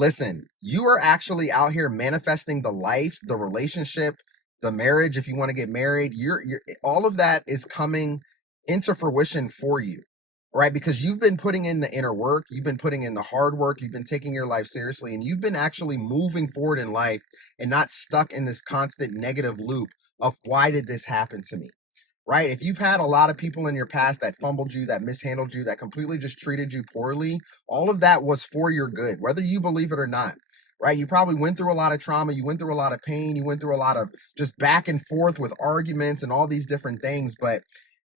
Listen, you are actually out here manifesting the life, the relationship, the marriage. If you want to get married, you're all of that is coming into fruition for you, right? Because you've been putting in the inner work, you've been putting in the hard work, you've been taking your life seriously, and you've been actually moving forward in life and not stuck in this constant negative loop of why did this happen to me? Right? If you've had a lot of people in your past that fumbled you, that mishandled you, that completely just treated you poorly, all of that was for your good, whether you believe it or not. Right? You probably went through a lot of trauma, you went through a lot of pain, you went through a lot of just back and forth with arguments and all these different things, but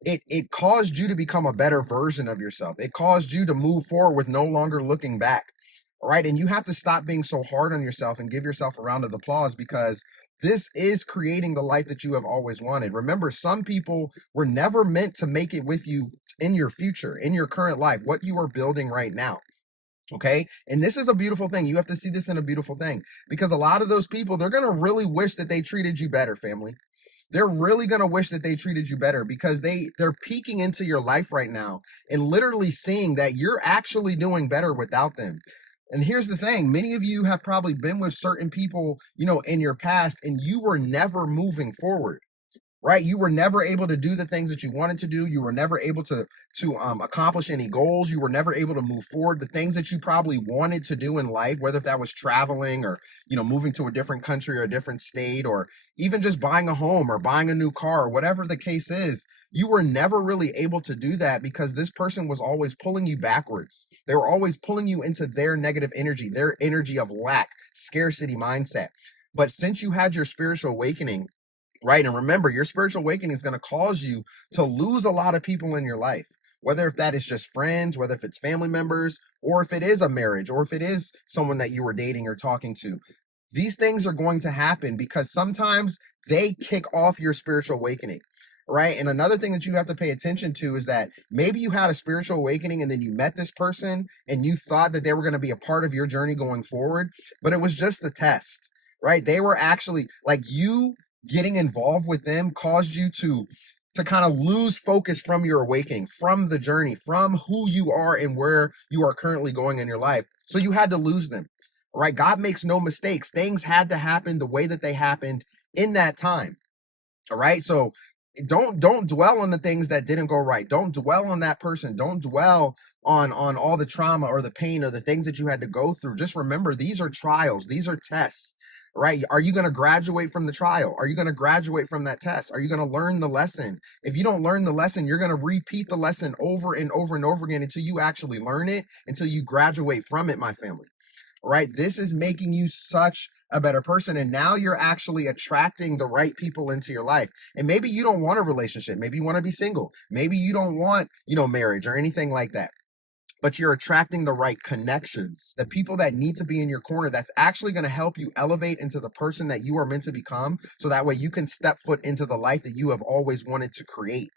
it caused you to become a better version of yourself. It caused you to move forward with no longer looking back. Right? And you have to stop being so hard on yourself and give yourself a round of applause because this is creating the life that you have always wanted. Remember, some people were never meant to make it with you in your future, in your current life, what you are building right now. Okay. And this is a beautiful thing. You have to see this in a beautiful thing because a lot of those people, they're going to really wish that they treated you better, family. They're really going to wish that they treated you better because they're peeking into your life right now and literally seeing that you're actually doing better without them. And here's the thing, many of you have probably been with certain people, in your past, and you were never moving forward, right? You were never able to do the things that you wanted to do. You were never able to accomplish any goals. You were never able to move forward. The things that you probably wanted to do in life, whether that was traveling or, moving to a different country or a different state, or even just buying a home or buying a new car, or whatever the case is, you were never really able to do that because this person was always pulling you backwards. They were always pulling you into their negative energy, their energy of lack, scarcity mindset. But since you had your spiritual awakening, right? And remember, your spiritual awakening is going to cause you to lose a lot of people in your life, whether if that is just friends, whether if it's family members, or if it is a marriage, or if it is someone that you were dating or talking to. These things are going to happen because sometimes they kick off your spiritual awakening. Right. And another thing that you have to pay attention to is that maybe you had a spiritual awakening and then you met this person and you thought that they were going to be a part of your journey going forward, but it was just the test, right? They were actually like you getting involved with them caused you to kind of lose focus from your awakening, from the journey, from who you are and where you are currently going in your life. So you had to lose them. Right? God makes no mistakes. Things had to happen the way that they happened in that time. All right? So don't dwell on the things that didn't go right. Don't dwell on that person. Don't dwell on all the trauma or the pain or the things that you had to go through. Just remember, these are trials, these are tests. Right? Are you going to graduate from the trial? Are you going to graduate from that test? Are you going to learn the lesson? If you don't learn the lesson, you're going to repeat the lesson over and over and over again until you actually learn it, until you graduate from it, my family. Right? This is making you such a better person. And now you're actually attracting the right people into your life. And maybe you don't want a relationship. Maybe you want to be single. Maybe you don't want, marriage or anything like that. But you're attracting the right connections, the people that need to be in your corner that's actually going to help you elevate into the person that you are meant to become. So that way you can step foot into the life that you have always wanted to create.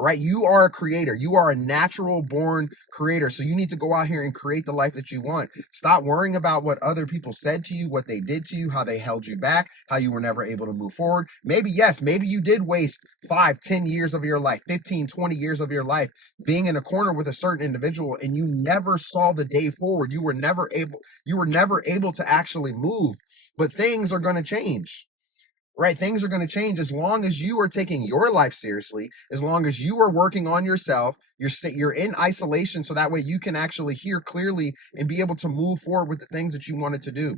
Right? You are a creator. You are a natural born creator. So you need to go out here and create the life that you want. Stop worrying about what other people said to you, what they did to you, how they held you back, how you were never able to move forward. Maybe, yes, maybe you did waste 5, 10 years of your life, 15, 20 years of your life being in a corner with a certain individual and you never saw the day forward. You were never able to actually move, but things are going to change. Right? Things are going to change as long as you are taking your life seriously, as long as you are working on yourself, you're in isolation so that way you can actually hear clearly and be able to move forward with the things that you wanted to do.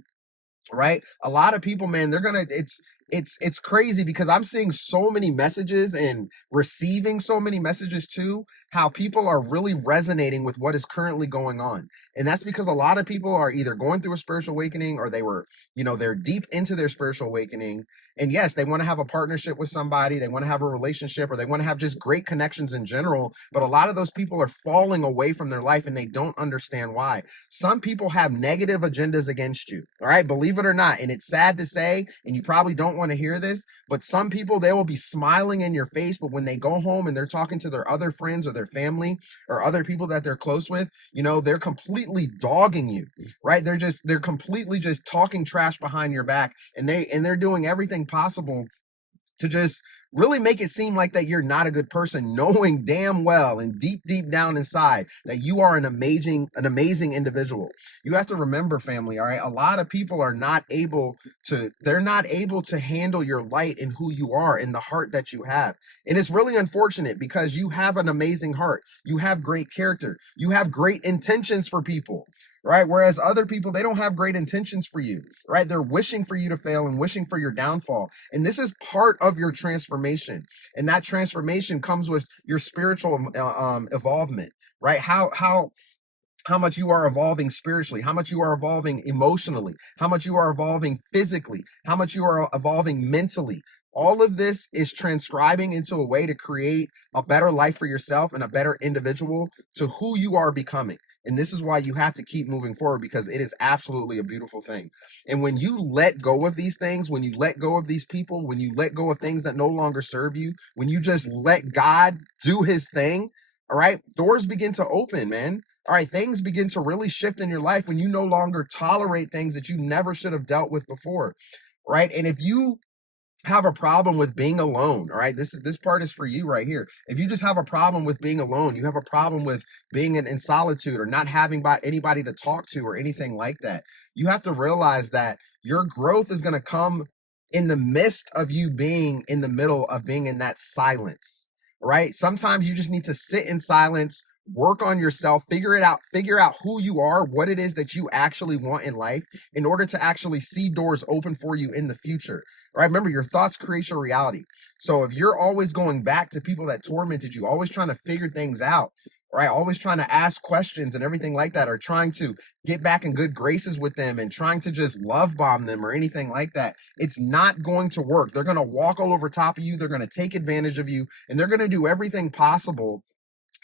Right? A lot of people, man, it's crazy because I'm seeing so many messages and receiving so many messages too, how people are really resonating with what is currently going on. And that's because a lot of people are either going through a spiritual awakening or they were, they're deep into their spiritual awakening. And yes, they want to have a partnership with somebody, they want to have a relationship, or they want to have just great connections in general. But a lot of those people are falling away from their life and they don't understand why. Some people have negative agendas against you. All right. Believe it or not. And it's sad to say, and you probably don't want to hear this, but some people, they will be smiling in your face. But when they go home and they're talking to their other friends or their family or other people that they're close with, they're completely dogging you, right? They're completely just talking trash behind your back, and they're doing everything possible to just really make it seem like that you're not a good person, knowing damn well and deep down inside that you are an amazing individual. You have to remember, family, all right? A lot of people are not able they're not able to handle your light and who you are and the heart that you have. And it's really unfortunate because you have an amazing heart. You have great character. You have great intentions for people, right? Whereas other people, they don't have great intentions for you, right? They're wishing for you to fail and wishing for your downfall. And this is part of your transformation. And that transformation comes with your spiritual evolvement, right? How much you are evolving spiritually, how much you are evolving emotionally, how much you are evolving physically, how much you are evolving mentally. All of this is transcribing into a way to create a better life for yourself and a better individual to who you are becoming. And this is why you have to keep moving forward, because it is absolutely a beautiful thing. And when you let go of these things, when you let go of these people, when you let go of things that no longer serve you, when you just let God do his thing, all right, doors begin to open, man. All right, things begin to really shift in your life when you no longer tolerate things that you never should have dealt with before, right? And if you have a problem with being alone, all right, this part is for you right here. If you just have a problem with being alone, you have a problem with being in solitude or not having anybody to talk to or anything like that, you have to realize that your growth is going to come in the midst of you being in the middle of being in that silence, right? Sometimes you just need to sit in silence, work on yourself, figure out who you are, what it is that you actually want in life in order to actually see doors open for you in the future. Right? Remember, your thoughts create your reality. So if you're always going back to people that tormented you, always trying to figure things out, right? Always trying to ask questions and everything like that, or trying to get back in good graces with them and trying to just love bomb them or anything like that, it's not going to work. They're going to walk all over top of you. They're going to take advantage of you, and they're going to do everything possible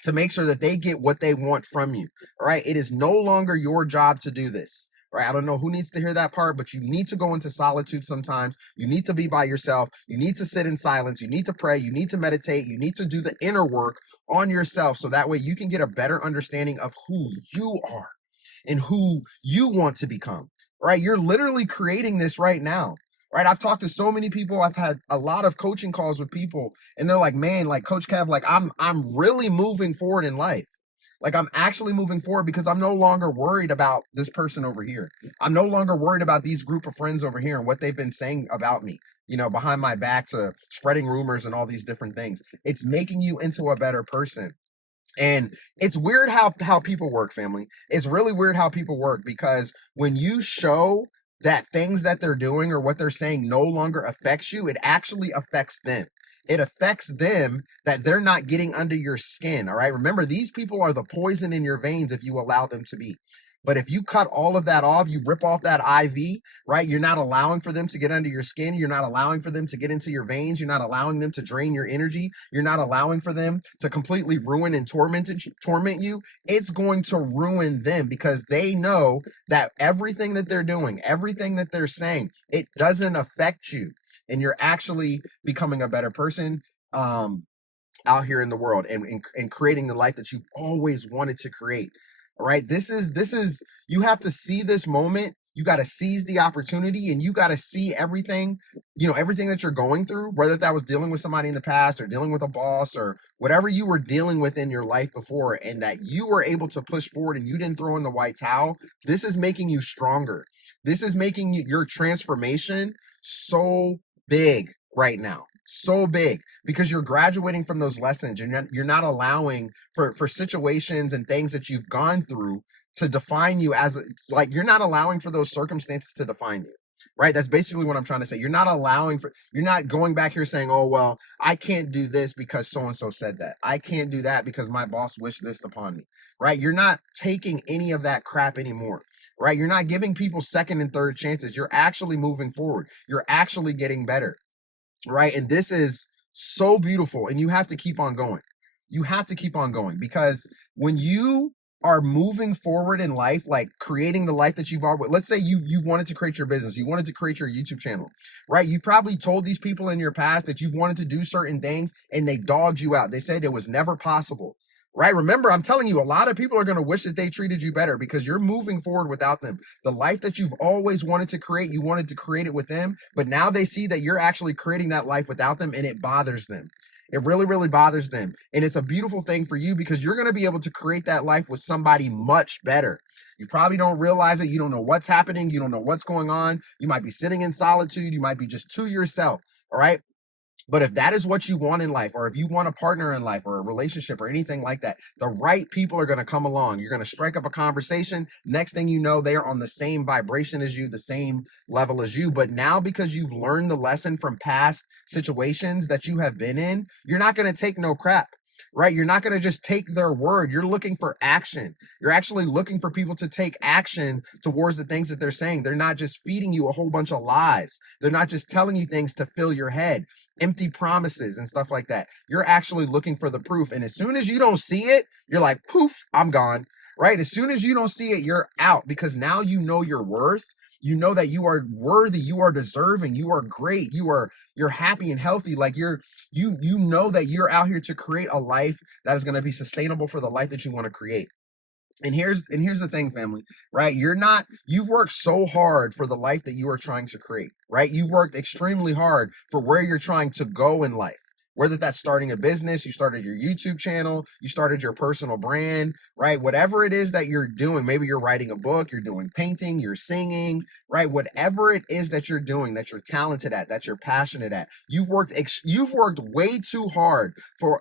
to make sure that they get what they want from you. All right. It is no longer your job to do this. Right. I don't know who needs to hear that part, but you need to go into solitude sometimes. You need to be by yourself. You need to sit in silence. You need to pray. You need to meditate. You need to do the inner work on yourself so that way you can get a better understanding of who you are and who you want to become. Right. You're literally creating this right now. Right. I've talked to so many people. I've had a lot of coaching calls with people, and they're like, man, like Coach Kev, like I'm really moving forward in life. Like I'm actually moving forward because I'm no longer worried about this person over here. I'm no longer worried about these group of friends over here and what they've been saying about me, behind my back, to spreading rumors and all these different things. It's making you into a better person. And it's weird how people work, family. It's really weird how people work, because when you show that things that they're doing or what they're saying no longer affects you, it actually affects them. It affects them that they're not getting under your skin. All right. Remember, these people are the poison in your veins if you allow them to be. But if you cut all of that off, you rip off that IV, right? You're not allowing for them to get under your skin. You're not allowing for them to get into your veins. You're not allowing them to drain your energy. You're not allowing for them to completely ruin and torment you. It's going to ruin them, because they know that everything that they're doing, everything that they're saying, it doesn't affect you. And you're actually becoming a better person out here in the world, and creating the life that you've always wanted to create. All right. This is you have to see this moment. You got to seize the opportunity, and you got to see everything, everything that you're going through, whether that was dealing with somebody in the past or dealing with a boss or whatever you were dealing with in your life before, and that you were able to push forward and you didn't throw in the white towel. This is making you stronger. This is making your transformation so big right now. So big, because you're graduating from those lessons, and you're not allowing for situations and things that you've gone through to define you like you're not allowing for those circumstances to define you. Right? That's basically what I'm trying to say. You're not going back here saying, oh, well, I can't do this because so and so said that. I can't do that because my boss wished this upon me. Right? You're not taking any of that crap anymore. Right? You're not giving people second and third chances. You're actually moving forward. You're actually getting better. Right? And this is so beautiful, and you have to keep on going. You have to keep on going, because when you are moving forward in life, like creating the life that you've always, let's say you wanted to create your business, you wanted to create your YouTube channel, right? You probably told these people in your past that you wanted to do certain things, and they dogged you out. They said it was never possible. right? Remember, I'm telling you, a lot of people are going to wish that they treated you better because you're moving forward without them. The life that you've always wanted to create, you wanted to create it with them, but now they see that you're actually creating that life without them, and it bothers them. It really, really bothers them. And it's a beautiful thing for you because you're going to be able to create that life with somebody much better. You probably don't realize it. You don't know what's happening. You don't know what's going on. You might be sitting in solitude. You might be just to yourself. All right. But if that is what you want in life, or if you want a partner in life or a relationship or anything like that, the right people are going to come along. You're going to strike up a conversation. Next thing you know, they are on the same vibration as you, the same level as you. But now, because you've learned the lesson from past situations that you have been in, you're not going to take no crap. Right? You're not going to just take their word. You're looking for action. You're actually looking for people to take action towards the things that they're saying. They're not just feeding you a whole bunch of lies. They're not just telling you things to fill your head, empty promises and stuff like that. You're actually looking for the proof. And as soon as you don't see it, you're like, poof, I'm gone. Right? As soon as you don't see it, you're out, because now you know your worth. You know that you are worthy, you are deserving, you are great, you're happy and healthy. Like you know that you're out here to create a life that is going to be sustainable for the life that you want to create. And here's the thing, family, right? You've worked so hard for the life that you are trying to create, right? You worked extremely hard for where you're trying to go in life. Whether that's starting a business, you started your YouTube channel, you started your personal brand, right? Whatever it is that you're doing, maybe you're writing a book, you're doing painting, you're singing, right? Whatever it is that you're doing, that you're talented at, that you're passionate at, you've worked way too hard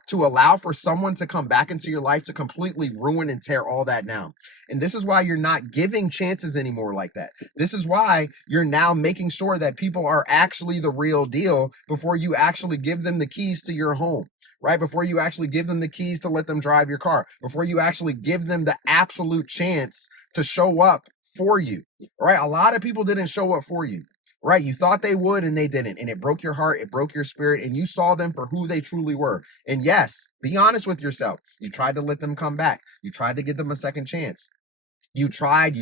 to allow for someone to come back into your life to completely ruin and tear all that down. And this is why you're not giving chances anymore like that. This is why you're now making sure that people are actually the real deal before you actually give them the keys to your home, right? Before you actually give them the keys to let them drive your car, before you actually give them the absolute chance to show up for you, right? A lot of people didn't show up for you. Right? You thought they would and they didn't. And it broke your heart. It broke your spirit. And you saw them for who they truly were. And yes, be honest with yourself. You tried to let them come back. You tried to give them a second chance. You tried,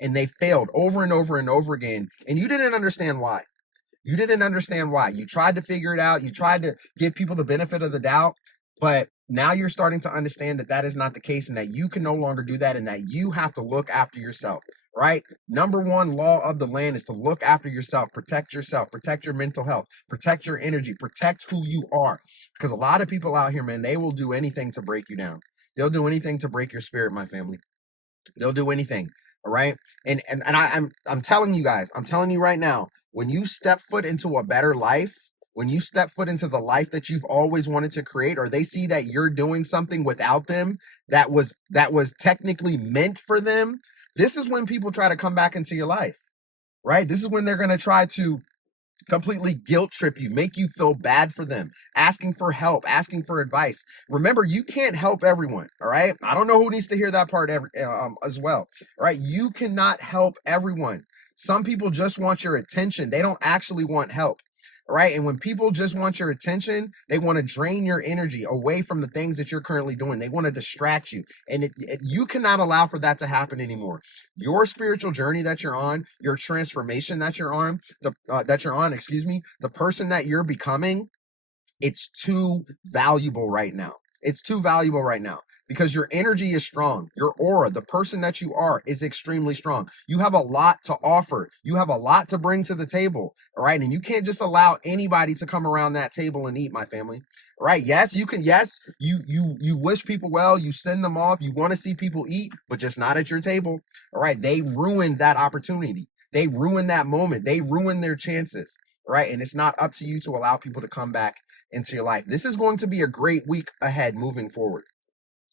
and they failed over and over and over again. And you didn't understand why. You didn't understand why. You tried to figure it out. You tried to give people the benefit of the doubt. But now you're starting to understand that that is not the case, and that you can no longer do that, and that you have to look after yourself, right? Number one law of the land is to look after yourself, protect your mental health, protect your energy, protect who you are. Because a lot of people out here, man, they will do anything to break you down. They'll do anything to break your spirit, my family. They'll do anything. All right. I'm telling you guys, I'm telling you right now, when you step foot into a better life, when you step foot into the life that you've always wanted to create, or they see that you're doing something without them that was technically meant for them, this is when people try to come back into your life, right? This is when they're going to try to completely guilt trip you, make you feel bad for them, asking for help, asking for advice. Remember, you can't help everyone. All right. I don't know who needs to hear that part as well. All right. You cannot help everyone. Some people just want your attention. They don't actually want help. All right. And when people just want your attention, they want to drain your energy away from the things that you're currently doing. They want to distract you. And you cannot allow for that to happen anymore. Your spiritual journey that you're on, your transformation that you're on, the person that you're becoming, it's too valuable right now. It's too valuable right now because your energy is strong. Your aura, the person that you are, is extremely strong. You have a lot to offer. You have a lot to bring to the table. All right. And you can't just allow anybody to come around that table and eat, my family. All right. Yes, you can. Yes, you wish people well. You send them off. You want to see people eat, but just not at your table. All right. They ruined that opportunity. They ruined that moment. They ruined their chances. Right. And it's not up to you to allow people to come back into your life. This is going to be a great week ahead moving forward.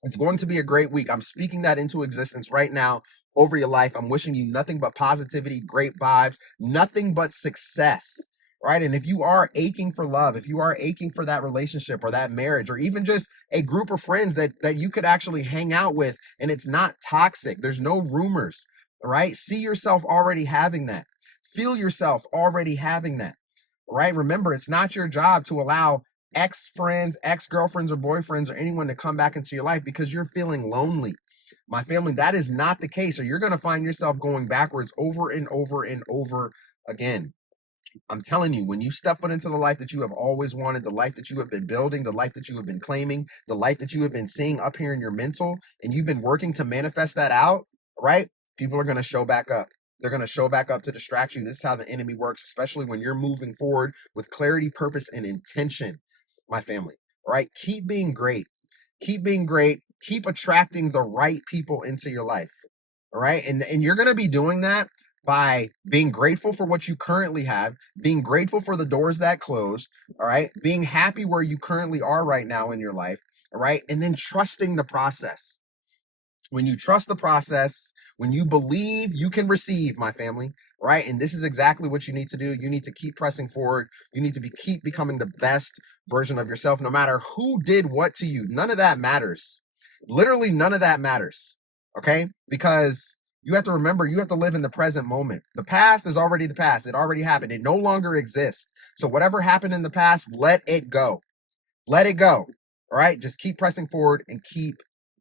It's going to be a great week. I'm speaking that into existence right now over your life. I'm wishing you nothing but positivity, great vibes, nothing but success. Right. And if you are aching for love, if you are aching for that relationship or that marriage, or even just a group of friends that you could actually hang out with and it's not toxic, there's no rumors. All right. See yourself already having that. Feel yourself already having that. Right. Remember, it's not your job to allow ex-friends, ex-girlfriends, or boyfriends, or anyone to come back into your life because you're feeling lonely. My family, that is not the case. Or you're going to find yourself going backwards over and over and over again. I'm telling you, when you step foot into the life that you have always wanted, the life that you have been building, the life that you have been claiming, the life that you have been seeing up here in your mental, and you've been working to manifest that out, right? People are going to show back up. They're going to show back up to distract you. This is how the enemy works, especially when you're moving forward with clarity, purpose, and intention, my family, right? Keep being great. Keep being great. Keep attracting the right people into your life. All right. And you're going to be doing that by being grateful for what you currently have, being grateful for the doors that closed. All right. Being happy where you currently are right now in your life. All right. And then trusting the process. When you trust the process, when you believe you can receive, my family, right? And this is exactly what you need to do. You need to keep pressing forward. You need to keep becoming the best version of yourself, no matter who did what to you. None of that matters. Literally none of that matters. Okay? Because you have to remember, you have to live in the present moment. The past is already the past. It already happened. It no longer exists. So whatever happened in the past, let it go. Let it go. All right? Just keep pressing forward and keep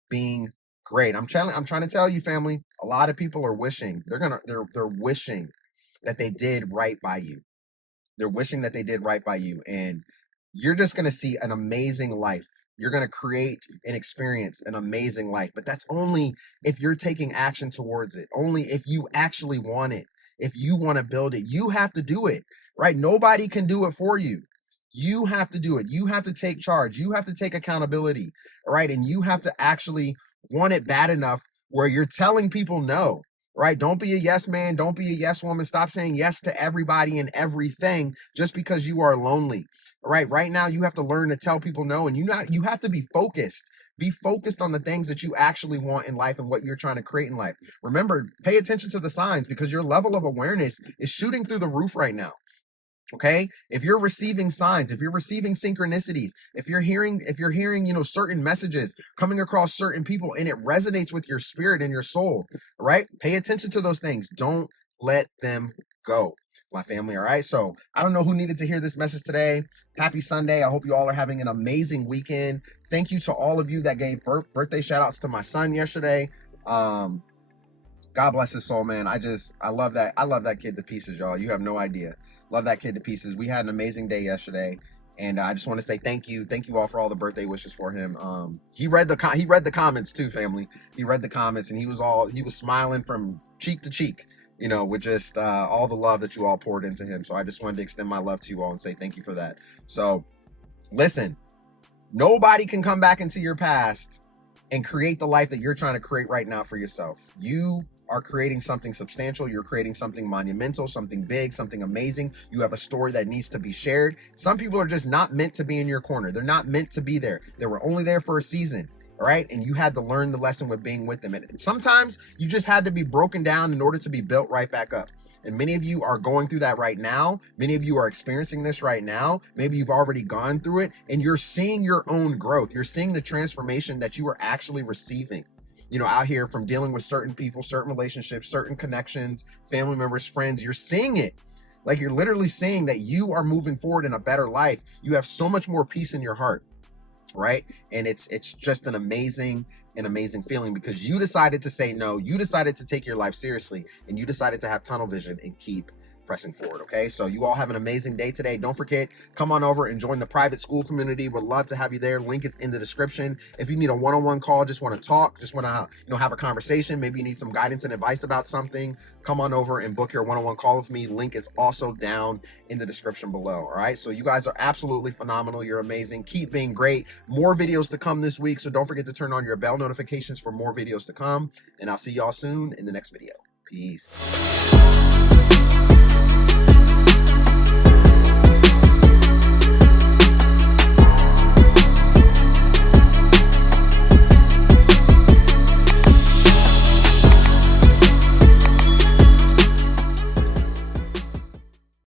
being great. I'm trying to tell you, family, a lot of people are wishing, they're wishing that they did right by you. They're wishing that they did right by you. And you're just going to see an amazing life. You're going to create and experience an amazing life. But that's only if you're taking action towards it. Only if you actually want it. If you want to build it, you have to do it, right? Nobody can do it for you. You have to do it. You have to take charge. You have to take accountability, right? And you have to actually want it bad enough where you're telling people no, right? Don't be a yes man. Don't be a yes woman. Stop saying yes to everybody and everything just because you are lonely. All right. Right now, you have to learn to tell people no, and you have to be focused. Be focused on the things that you actually want in life and what you're trying to create in life. Remember, pay attention to the signs because your level of awareness is shooting through the roof right now. Okay, if you're receiving signs, if you're receiving synchronicities, if you're hearing, certain messages coming across certain people and it resonates with your spirit and your soul, right? Pay attention to those things. Don't let them go, my family. All right. So I don't know who needed to hear this message today. Happy Sunday. I hope you all are having an amazing weekend. Thank you to all of you that gave birthday shout outs to my son yesterday. God bless his soul, man. I love that. I love that kid to pieces, y'all. You have no idea. Love that kid to pieces. We had an amazing day yesterday, and I just want to say thank you all for all the birthday wishes for him. He read the comments too, family. He read the comments, and he was smiling from cheek to cheek, with just all the love that you all poured into him. So I just wanted to extend my love to you all and say thank you for that. So listen, nobody can come back into your past and create the life that you're trying to create right now for yourself. You are creating something substantial. You're creating something monumental, something big, something amazing. You have a story that needs to be shared. Some people are just not meant to be in your corner. They're not meant to be there. They were only there for a season. All right. And you had to learn the lesson with being with them. And sometimes you just had to be broken down in order to be built right back up. And many of you are going through that right now. Many of you are experiencing this right now. Maybe you've already gone through it and you're seeing your own growth. You're seeing the transformation that you are actually receiving, out here from dealing with certain people, certain relationships, certain connections, family members, friends. You're seeing it. Like you're literally seeing that you are moving forward in a better life. You have so much more peace in your heart, right? And it's just an amazing feeling because you decided to say no. You decided to take your life seriously and you decided to have tunnel vision and keep pressing forward. Okay, so you all have an amazing day today. Don't forget, come on over and join the private school community. Would love to have you there. Link is in the description. If you need a one-on-one call, just want to talk, just want to have a conversation, maybe you need some guidance and advice about something, come on over and book your one-on-one call with me. Link is also down in the description below. All right, so you guys are absolutely phenomenal. You're amazing. Keep being great. More videos to come this week, so don't forget to turn on your bell notifications for more videos to come, and I'll see y'all soon in the next video. Peace.